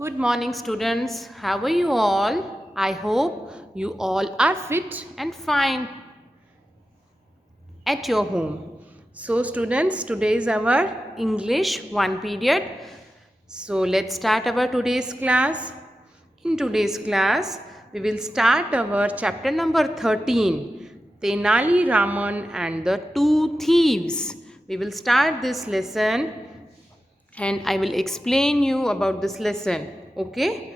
Good morning, students. How are you all? I hope you all are fit and fine at your home. So, students, today is our English 1 period. So, let's start our today's class. In today's class, we will start our chapter number 13, Tenali Raman and the Two Thieves. We will start this lesson and I will explain you about this lesson. Okay,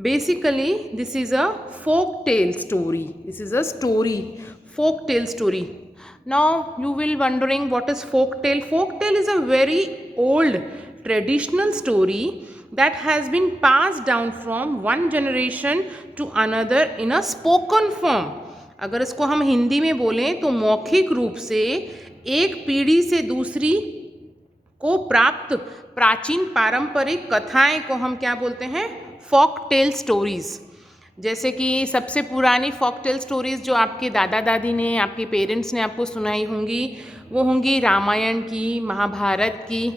basically this is a folk tale story. This is a story, folk tale story. Now you will wondering what is folk tale. Folk tale is a very old traditional story that has been passed down from one generation to another in a spoken form. अगर इसको हम हिंदी में बोलें तो मौखिक रूप से एक पीढ़ी से दूसरी को प्राप्त प्राचीन पारंपरिक कथाएं को हम क्या बोलते हैं? Folk tale stories. जैसे कि सबसे पुरानी फोक टेल स्टोरीज जो आपके दादा दादी ने, आपके पेरेंट्स ने आपको सुनाई होंगी, वो होंगी रामायण की, महाभारत की.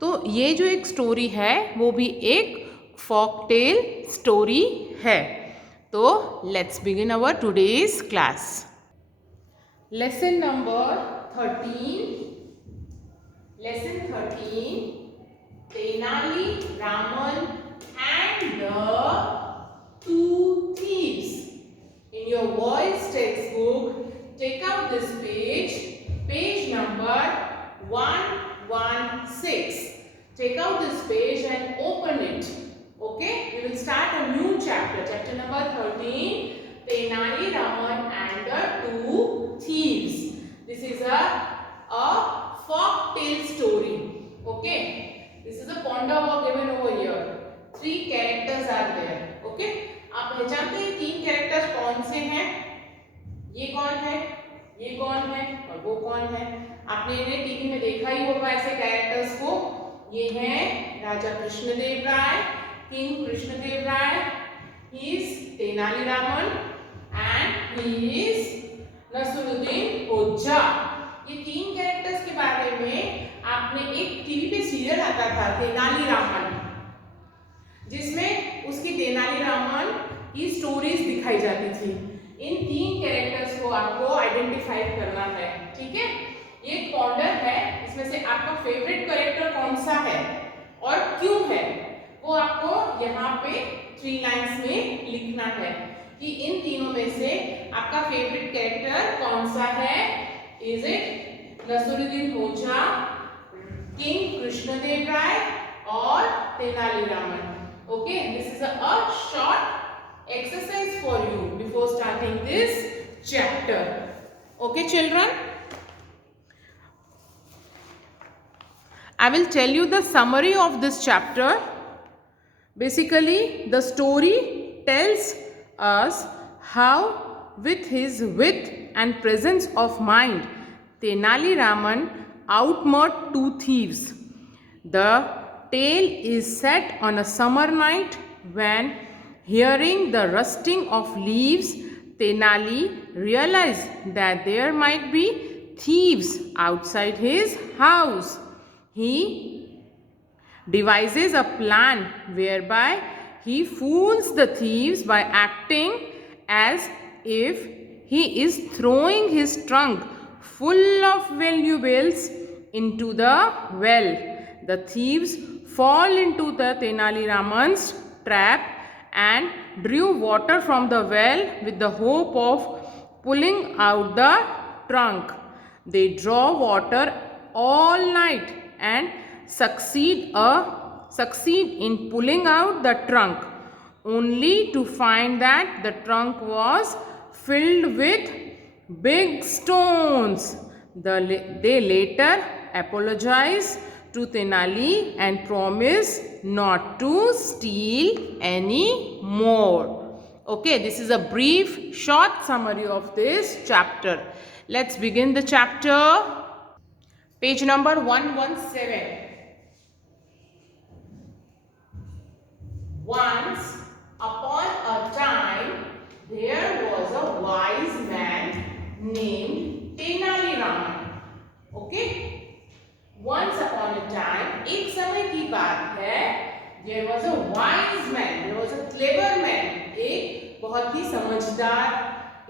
तो ये जो एक स्टोरी है वो भी एक फोक टेल स्टोरी है. तो let's begin our today's class. Lesson number 13. Lesson 13, Tenali Raman and the Two Thieves. In your voice textbook, take out this page, page number 116. Take out this page and open it. Okay, we will start a new chapter, chapter number 13, Tenali Raman and the Two Thieves. This is a folk tale story. Okay, this is a ponder walk given over here. 3 characters are there. Okay, आप पहचानते हैं 3 characters कौन से हैं? ये कौन है, ये कौन है और वो कौन है? आपने इन्हें टीवी में देखा ही होगा ऐसे कैरेक्टर्स को. ये हैं Raja Krishnadeva Raya, king Krishnadeva Raya. He is Tenali Raman and he is Nasreddin Hodja. ये 3 कैरेक्टर्स के बारे में आपने एक टीवी पे सीरियल आता था तेनाली रामन, जिसमें उसकी तेनाली रामन की स्टोरीज दिखाई जाती थी. इन 3 कैरेक्टर्स को आपको आइडेंटिफाई करना है. ठीक है, ये पॉन्डर है. इसमें से आपका फेवरेट कैरेक्टर कौन सा है और क्यों है, वो आपको यहाँ पे 3 लाइंस में लिखना है कि इन तीनों में से आपका फेवरेट कैरेक्टर कौन सा है. Is it Nasiruddin Hoja, King Krishnadev Rai or Tenali Raman? Okay, this is a short exercise for you before starting this chapter. Okay, children? I will tell you the summary of this chapter. Basically, the story tells us how, with his wit and presence of mind, Tenali Raman outmod 2 thieves. The tale is set on a summer night when, hearing the rustling of leaves, Tenali realized that there might be thieves outside his house. He devises a plan whereby he fools the thieves by acting as if he is throwing his trunk full of valuables into the well. The thieves fall into the Tenali Raman's trap and drew water from the well with the hope of pulling out the trunk. They draw water all night and succeed in pulling out the trunk, only to find that the trunk was filled with big stones. They later apologize to Tenali and promise not to steal any more. Okay, this is a brief short summary of this chapter. Let's begin the chapter. Page number 117. Once upon a time, there was a wise man named Tenali Raman. Okay? Once upon a time, एक समय की बात है, there was a wise man, there was a clever man, एक बहुत ही समझदार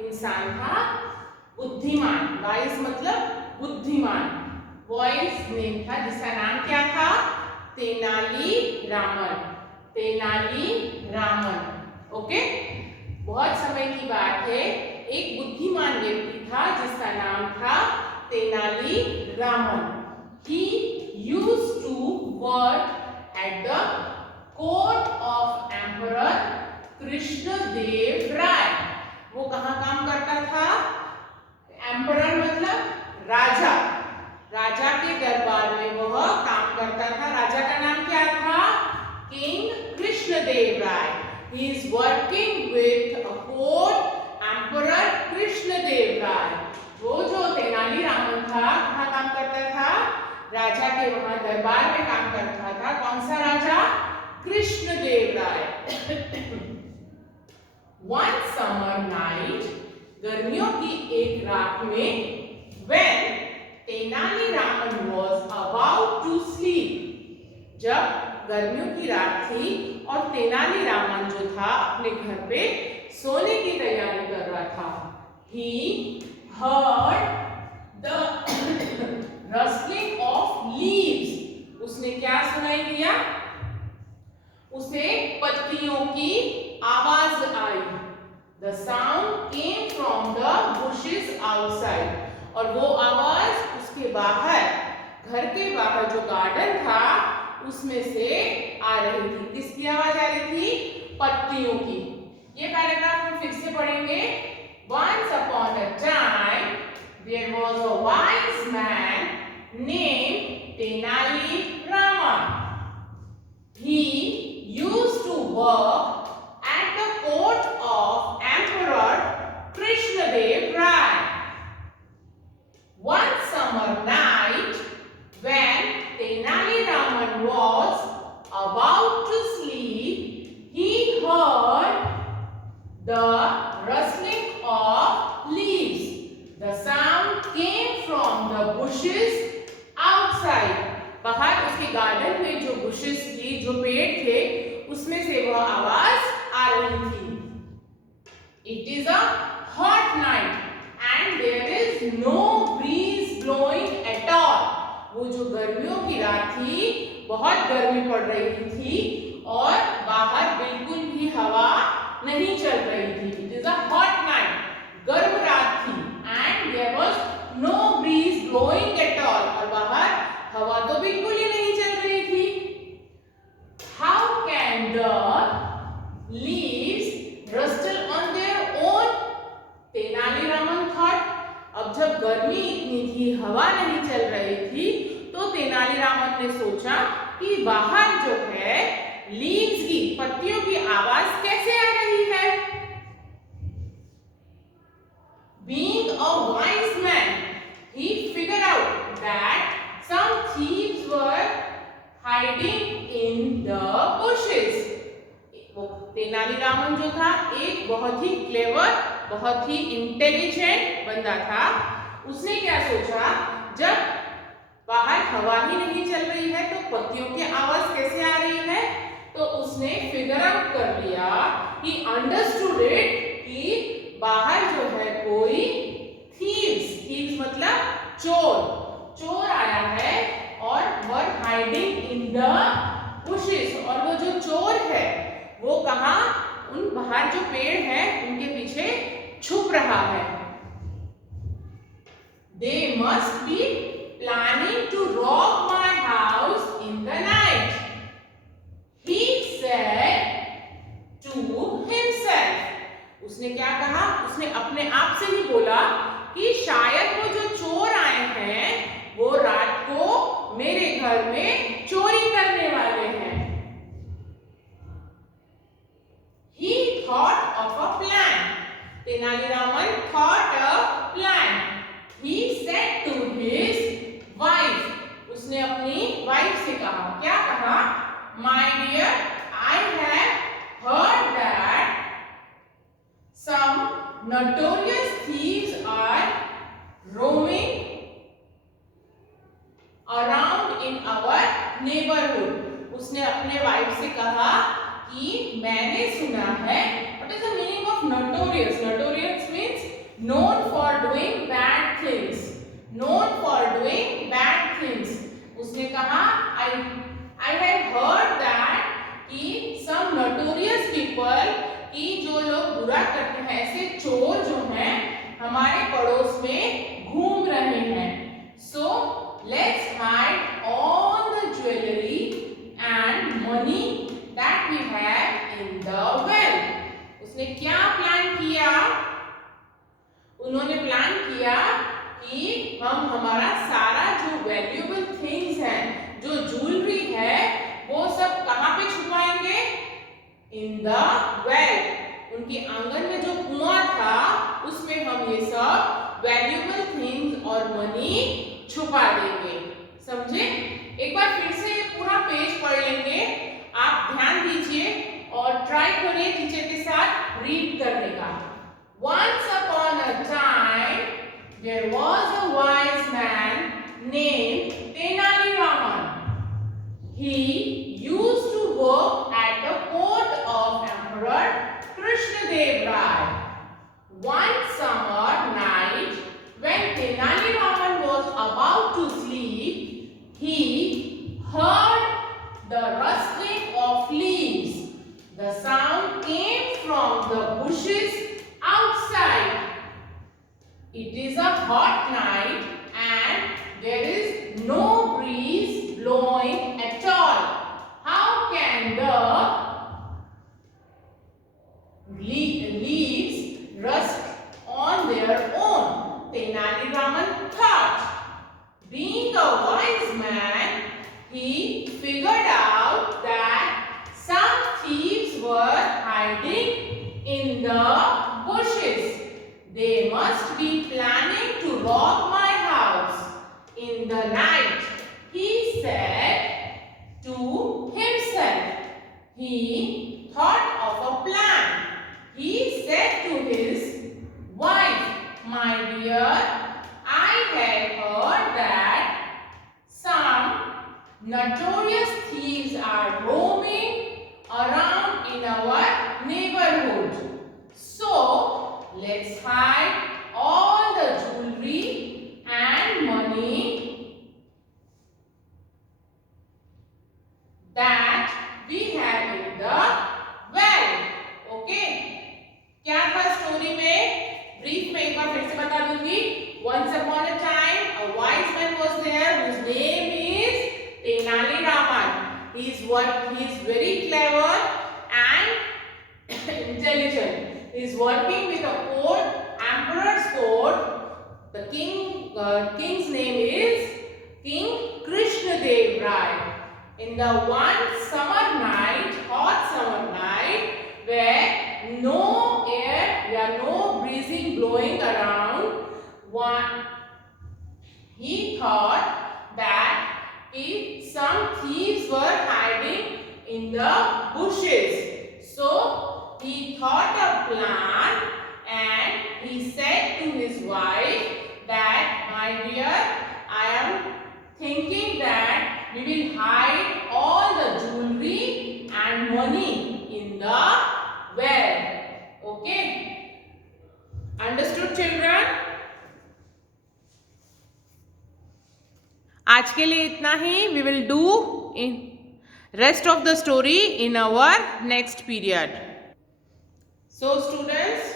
इंसान था, बुद्धिमान, वाइज मतलब बुद्धिमान, वाइज नेम था जिसका नाम क्या था, तेनालीरामन, तेनालीरामन। ओके, बहुत समय की बात है, एक बुद्धिमान व्यक्ति था जिसका नाम था Tenali Raman. He used to work at the court of Emperor Krishnadeva राय। वो कहाँ काम करता था? एम्परर मतलब राजा, राजा के दरबार में वह काम करता था। राजा का नाम क्या था? King Krishnadeva Rai. He is working with a court Emperor Krishnadeva राय। वो जो तेनालीरामन था कहाँ काम करता था? राजा के वहां दरबार में काम करता था। कौन सा राजा? कृष्णदेव राय। One summer night, गर्मियों की एक रात में, when Tenali Raman was about to sleep, जब गर्मियों की रात थी और तेनालीरामन जो था अपने घर पे सोने की तैयारी कर रहा था, he heard the rustling of leaves। उसने क्या सुनाई दिया? उसे पत्तियों की आवाज आई। The sound came from the bushes outside। और वो आवाज उसके बाहर, घर के बाहर जो गार्डन था उसमें से आ रही थी। किसकी आवाज आ रही थी? पत्तियों की। ये पैराग्राफ हम फिर से पढ़ेंगे। Once upon a time there was a wise man named Tenali Rama. He used to work at the court of Emperor Krishnadev Rai. One summer night, when Tenali Raman was about to sleep, he heard the rustling of leaves. The sound came from the bushes outside. बाहर उसके garden में जो bushes थी, जो पेड़ थे, उसमें से वह आवाज आ रही थी। It is a hot night and there is no breeze blowing at all. वो जो गर्मियों की रात थी, बहुत गर्मी पड़ रही थी और बाहर बिल्कुल भी हवा नहीं चल रही थी। It is a hot night, गर्म रात थी, and there was no breeze blowing at all। और बाहर हवा तो बिल्कुल ही नहीं चल रही थी। How can the leaves rustle on their own? Tenali Raman thought। अब जब गर्मी इतनी थी, हवा नहीं चल रही थी, तो तेनालीरामन ने सोचा कि बाहर जो है लीव्स की, पत्तियों की आवाज कैसे आ रही है। Being a wise man, he figured out that some thieves were hiding in the bushes। वो तेनालीरामन जो था एक बहुत ही क्लेवर, बहुत ही इंटेलिजेंट बंदा था। उसने क्या सोचा, जब बाहर हवा ही नहीं चल रही है तो पत्तियों की आवाज कैसे आ रही है, तो उसने फिगर आउट कर लिया, ही अंडरस्टूड इट, कि बाहर जो है कोई थीव्स, थीव्स मतलब चोर, चोर आया है और वर हाइडिंग इन द बुशेस। और वो जो चोर है वो कहाँ, उन बाहर जो पेड़ है उनके पीछे छुप रहा है। They must be planning to rob my house in the night, he said to himself। उसने क्या कहा, उसने अपने आप से ही बोला कि शायद वो जो चोर आए हैं वो रात को मेरे घर में चोरी करने वाले हैं। He thought of a plan। Tenali Raman thought a plan। He said to his wife। उसने अपनी वाइफ से कहा, क्या कहा, My dear, I have heard that some notorious thieves are roaming around in our neighborhood। उसने अपने वाइफ से कहा कि मैंने सुना है. What is the meaning of notorious? Notorious means known for doing bad things. Known for doing bad things. उसने कहा I have heard that कि some notorious people कि जो लोग बुरा करते हैं, ऐसे चोर जो हैं हमारे पड़ोस में घूम रहे हैं. So let's hide all the jewelry and money that we have in the well. उसने क्या प्लान किया? उन्होंने प्लान किया कि हम हमारा सारा जो वैल्यूएबल थिंग्स हैं, जो ज्वेलरी है, वो सब कहाँ पे छुपाएंगे? In the well. उनके आंगन में जो कुआं था उसमें हम ये सब वैल्यूएबल थिंग्स और मनी छुपा देंगे. समझे? एक बार फिर से पूरा पेज पढ़ लेंगे. आप ध्यान दीजिए और ट्राई करिए टीचर के साथ रीड करने का. Once upon a time there was a wise man named Tenali Raman. He used to work at the court of Emperor Krishnadev Rai. One summer night, when Tenali Raman was about to sleep, he heard the rustling of leaves. The sound came from the bushes outside. It is a hot night and there is no breeze blowing at all. How can the leaves rust on their own? Tenali Raman thought. Being a wise man, he figured out that some thieves were hiding in the bushes. They must be planning to rob my house in the night, he said to himself. He thought of a plan. He said to his wife, "My dear, I have heard that some notorious thieves are roaming around in our neighborhood. So let's hide all the jewelry and money that we have in the well." Okay? क्या था story में? Brief में एक बार फिर से बता दूंगी. Once upon a time, a wise man was there whose name is Tenali Raman. He is very clever and intelligent. He is working with a court, emperor's court. The king's name is King Krishnadev Rai. In the one summer night, hot summer night, where no air, there no breezing blowing around, he thought that if some thieves were hiding in the bushes. So he thought a plan and he said to his wife that, "My dear, I am thinking that we will hide all the jewelry and money in the well." Okay? Understood, children? आज के लिए इतना ही. We will do in rest of the story in our next period. So students,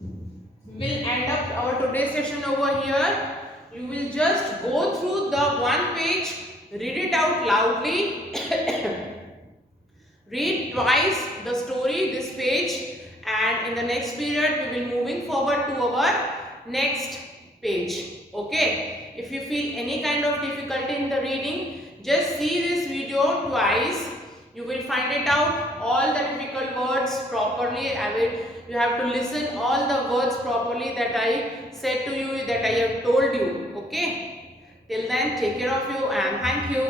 we will end up our today's session over here. You will just go through the one page, read it out loudly, read twice the story, this page, and in the next period we will moving forward to our next page. Okay? If you feel any kind of difficulty in the reading, just see this video twice. You will find it out all the difficult words properly. You have to listen all the words properly that I said to you, that I have told you. Okay? Till then, take care of you and thank you.